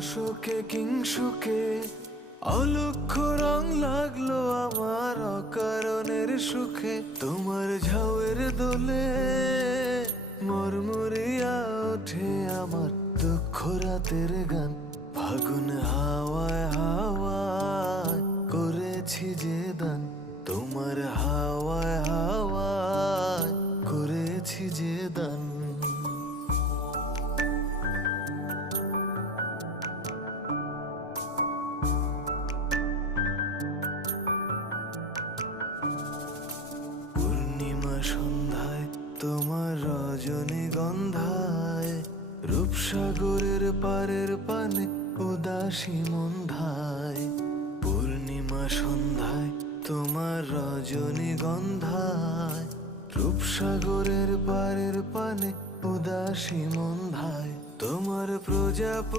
অশোকে কিংসুকে অলক্ষ রং লাগলো আমার অকারণের সুখে। তোমার ঝাউয়ের দোলে মরমরিয়া ওঠে আমার দুঃখ রাতের গান। ফাগুন হাওয়ায় হাওয়ায় করেছি যে দান, তোমার হাওয়ায় হাওয়ায় করেছি যে দান। পূর্ণিমা সন্ধ্যায় তোমার রজনীগন্ধায় রূপসাগরের পারের পানে উদাসী মন্ধায়। পূর্ণিমা সন্ধ্যায় তোমার রজনীগন্ধায় রূপসাগরের পারের পানে উদাসী মন্ধায়। তোমার প্রজাপতি